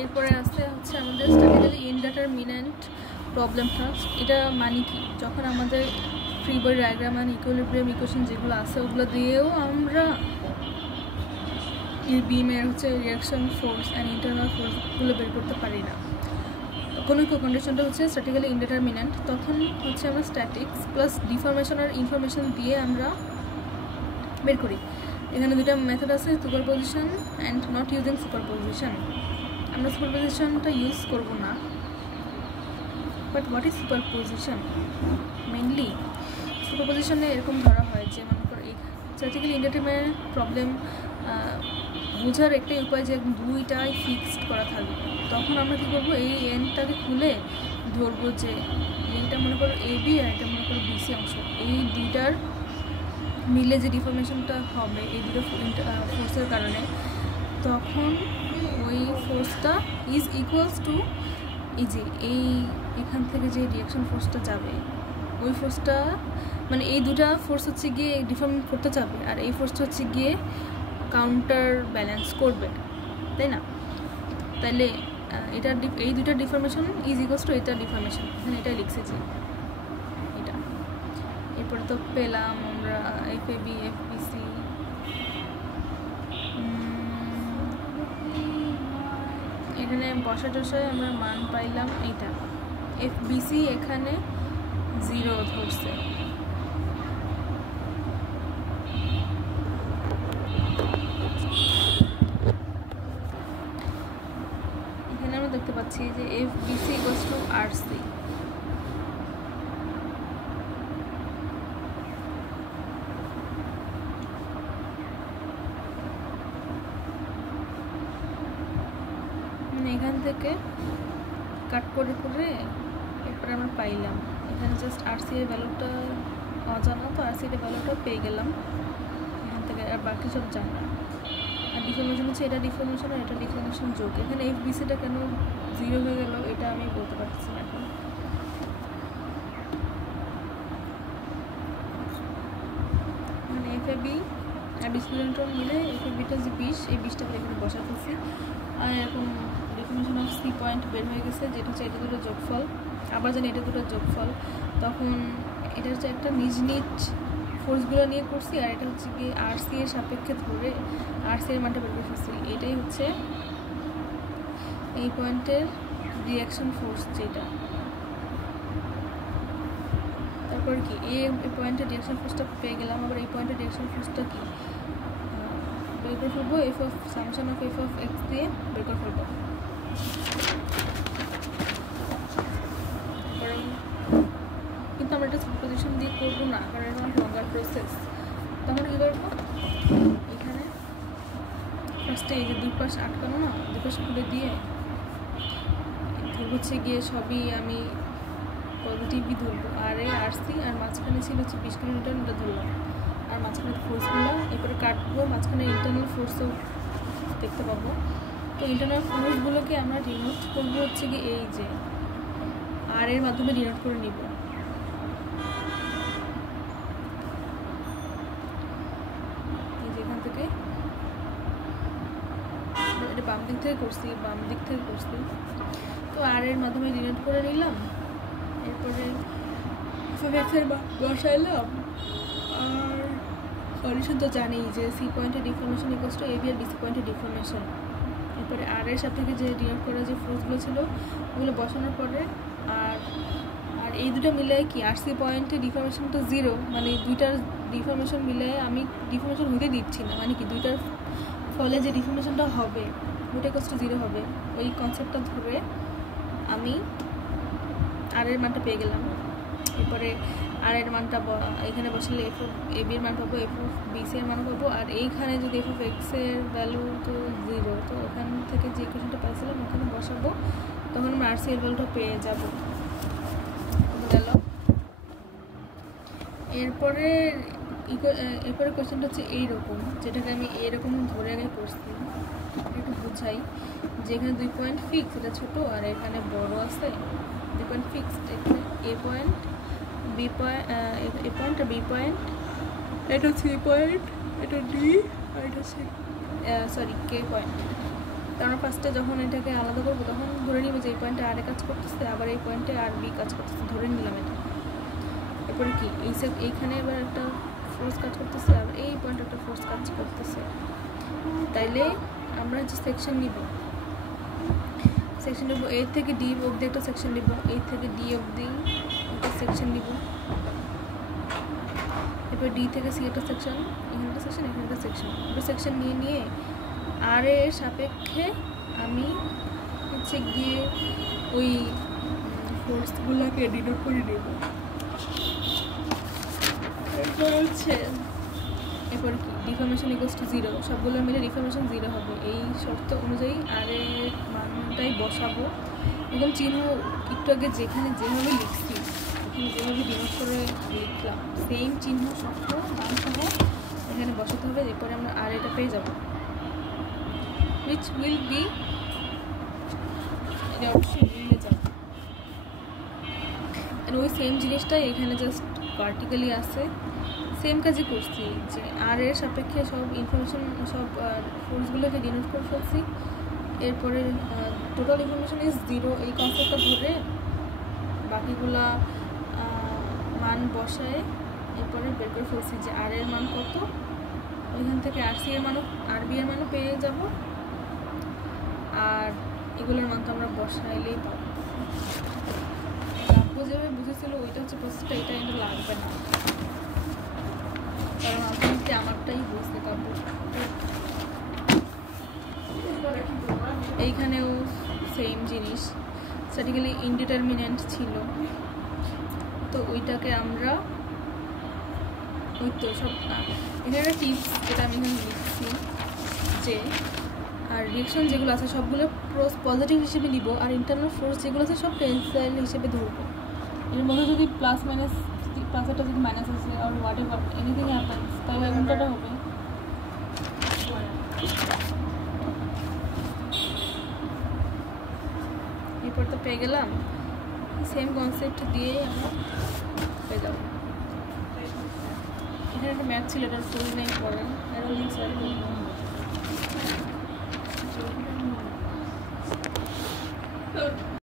এরপরে আসতে হচ্ছে আমাদের স্ট্যাটিক্যালি ইনডিটারমিনেন্ট প্রবলেমটা। এটা মানে কি, যখন আমাদের free body diagram and equilibrium equation যেগুলো আছে ওগুলো দিয়েও আমরা এই বিমের হচ্ছে রিয়াকশন ফোর্স অ্যান্ড ইন্টারনাল ফোর্সগুলো বের করতে পারি না। কোনো কন্ডিশনটা হচ্ছে স্ট্যাটিক্যালি ইনডিটারমিনেন্ট, তখন হচ্ছে আমরা স্ট্যাটিক্স প্লাস ডিফরমেশন আর ইনফরমেশন দিয়ে আমরা বের করি। এখানে দুটো মেথড আছে, superposition and not using superposition. আমরা সুপারপজিশনটা ইউজ করব না, but what is superposition? Mainly সুপারপজিশনে এরকম ধরা হয় যে মনে করো এই স্ট্যাটিক্যালি ইনডিটারমিনেন্ট প্রবলেম বোঝার একটাই উপায় যে দুইটাই ফিক্সড করা থাকবে। তখন আমরা কী করবো, এই এনটাকে খুলে ধরবো যে এইটা মনে করো এ বি আর এটা মনে করো বিসি অংশ, এই দুইটার মিলে যে ডিফরমেশনটা হবে এই দুটো ফোর্সের কারণে, তখন ওই ফোর্সটা ইজ ইকুয়ালস টু এই যে এখান থেকে যে রিয়াকশন ফোর্সটা যাবে ওই ফোর্সটা, মানে এই দুটা ফোর্স হচ্ছে গিয়ে ডিফর্ম করতে যাবে আর এই ফোর্সটা হচ্ছে গিয়ে কাউন্টার ব্যালেন্স করবে, তাই না? তাহলে এটা এই দুটা ডিফরমেশন ইজ ইকুয়ালস টু এটা ডিফরমেশন, এখানে এটাই লিখেছি এটা। এরপরে তো পেলাম আমরা F A B F B C, এখানে বসা টসায় আমরা মান পাইলাম এইটা এফ বি সি এখানে 0 ধরছে। এখানে আমরা দেখতে পাচ্ছি যে F B C equals to R C. এখান থেকে কাট করে করে এরপরে আমরা পাইলাম এখানে জাস্ট আর সি এর ভ্যালুটা অজানা, তো আর সি এর ভ্যালুটা পেয়ে গেলাম এখান থেকে, আর বাকি সব জানা। আর ডিফরমেশন হচ্ছে এটা ডিফরমেশন আর এটা ডিফরমেশন যোগ। এখানে এফ বি সিটা কেন 0 হয়ে গেল এটা আমি বলতে পারছি না এখন। মানে এফ এ বি আর ডিসপ্লেন্টন মিলে এফ এ বিটা যে 20, এই 20টাকে এখানে বসাতেছি। আর এরকম ডেফিনিশন অফ সি পয়েন্ট বের হয়ে গেছে, যেটা হচ্ছে এটা দুটো যোগফল। আবার জানি এটা দুটো যোগফল, তখন এটা হচ্ছে একটা নিজ নিজ ফোর্সগুলো নিয়ে করছি, আর এটা হচ্ছে কি আর সি এর সাপেক্ষে ধরে আর সি এর মানটা বের করে ফেলছি। এটাই হচ্ছে এই পয়েন্টের রিয়াকশন ফোর্স যেটা। তারপর কি এই পয়েন্টের রিয়াকশন ফোর্সটা পেয়ে গেলাম, আবার এই পয়েন্টের রিয়াকশন ফোর্সটা কি বের করে ফেলবো, F of summation of F of X দিয়ে বের করে ফেলবো। কিন্তু আমরা এটা সুপারপজিশন দিয়ে করবো না, কারণ এটা অনেক লঙ্গার প্রসেস। তখন কী করবো, এখানে ফার্স্টে এই যে দুই পাশ আটকানো না, দুই পাশ খুলে দিয়ে হচ্ছে গিয়ে সবই আমি পজিটিভই ধরবো, আর এ আর সি, আর মাঝখানে ছিল হচ্ছে 20 কিলোমিটার, এটা ধরলাম। আর মাঝখানে ফোর্সগুলো এরপরে কাটবো, মাঝখানে ইন্টারনাল ফোর্সও দেখতে পাবো। তো ইন্টারনাল ফোর্সগুলোকে আমরা ডিনোট করবো হচ্ছে কি এই যে আর এর মাধ্যমে ডিনোট করে নিব। এই যে এখান থেকে এটা বাম দিক থেকে করছি, তো আর এর মাধ্যমে ডিনোট করে নিলাম। এরপরে বসাইলাম, আর সলিউশন তো জানি যে সি পয়েন্টের deformation equals to A B আর বিসি পয়েন্টের ডিফরমেশন। এরপরে আর এর সাপেক্ষে যে ডিনোট করা যে ফোর্সগুলো ছিল ওগুলো বসানোর পরে আর এই দুটো মিলে কি আর সি পয়েন্টের ডিফরমেশনটা 0, মানে দুইটার ডিফরমেশন মিলে আমি ডিফরমেশন হতে দিচ্ছি না, মানে কি দুইটার ফলে যে ডিফরমেশনটা হবে ওইটা ইকুয়ালস টু 0 হবে। ওই কনসেপ্টটা ধরে আমি আর এর মানটা পেয়ে গেলাম। এরপরে আর এর মানটা এখানে বসালে এফ অফ এ বির মান পাবো, এফ অফ বিসি এর মান পাবো, আর এইখানে যদি এফ অফ এক্স এর ভ্যালু তো 0, তো ওখান থেকে যে ইকুয়েশনটা পাইছিলাম ওখানে বসাবো, তখন আমরা আর সি এর ভ্যালুটা পেয়ে যাবো। গেল। এরপরে কোয়েশ্চেনটা হচ্ছে এইরকম, যেটাকে আমি এইরকম ধরে আগে করছি, একটু বুঝাই যে এখানে 2 পয়েন্ট ফিক্স, এটা ছোটো আর এখানে বড় আছে। 2 পয়েন্ট ফিক্সড, এখানে এ পয়েন্ট বি পয়েন্ট, এ পয়েন্ট আর বি পয়েন্ট, এটা সি পয়েন্ট, এটা ডি, আর এটা সি কে পয়েন্ট। তো আমরা ফার্স্টে যখন এটাকে আলাদা করবো তখন ধরে নিব যে এই পয়েন্টে আর এ কাজ করতেছে, আবার এই পয়েন্টে আর বি কাজ করতেছে, ধরে নিলাম এটা। এরপরে কি এইখানে এবার একটা ফোর্স কাজ করতেছে, আর এই পয়েন্টে একটা ফোর্স কাজ করতেছে। তাইলে আমরা যে সেকশন নিব এ থেকে ডি অবধি একটা সেকশন নিব, এ থেকে ডি অবধি একটা সেকশন নিব, এরপর ডি থেকে সি একটা সেকশন, এখানে একটা সেকশন, এখানে একটা সেকশন, দুটো সেকশন নিয়ে আর এর সাপেক্ষে আমি হচ্ছে গিয়ে ওই ফোর্সগুলোকে ডিনোট করে নেব। এরপর কি ডিফর্মেশন ইকুয়ালস টু 0, সবগুলো মিলে ডিফর্মেশন 0 হবে। এই শর্ত অনুযায়ী আর এর মানটাই বসাবো। এখন চিহ্ন একটু আগে যেখানে যেভাবে লিখছি, এখানে যেভাবে ডিনোট করে লিখলাম, সেম চিহ্ন শর্ত মান সহ এখানে বসাতে হবে। এরপরে আমরা আর এটা পেয়ে যাব, which will be এটা অবশ্যই মিলে যাবে। আর ওই সেম জিনিসটাই এখানে জাস্ট ভার্টিক্যালি আছে, সেম কাজই করছি যে আর এর সাপেক্ষে সব ইনফরমেশন, সব ফোর্সগুলোকে ডিনোট করে ফেলছি। এরপরে টোটাল ইনফরমেশন ইজ 0 এই কনসেপ্টটা ধরে বাকিগুলা মান বসায় এরপরে বের করে ফেলছি যে আর এর মান কত, ওইখান থেকে আর সি এর মানও আর বি এর মানও পেয়ে যাব, আর এগুলোর মান তো আমরা বসাইলেই পাবো। কাব্য যেভাবে বুঝেছিল ওইটা হচ্ছে প্রসেসটা, এটা কিন্তু লাগবে না, কারণ আলটিমেটলি আমারটাই বুঝতে কাব্য। এইখানেও সেম জিনিস, স্ট্যাটিক্যালি ইনডিটারমিনেন্ট ছিল, তো ওইটাকে আমরা ওই তো সব এখানে একটা টিপস যেটা আমি এখানে লিখছি যে আর রিয়েকশন যেগুলো আছে সবগুলো পজিটিভ হিসেবে নিব, আর ইন্টারনাল ফোর্স যেগুলো আছে সব টেনসাইল হিসেবে ধরবো। এর মধ্যে যদি প্লাস মাইনাস, প্লাসেরটা যদি মাইনাস আছে আর হোয়াট এভার এনিথিং হ্যাপেন্স, তাহলে উল্টাটা হবে। এরপর তো পেয়ে গেলাম, সেম কনসেপ্ট দিয়ে আমরা পেয়ে যাবো। এখানে একটা ম্যাথ ছিল, এটার ফুল নেই পড়েন, এরও লিঙ্ক স্যার।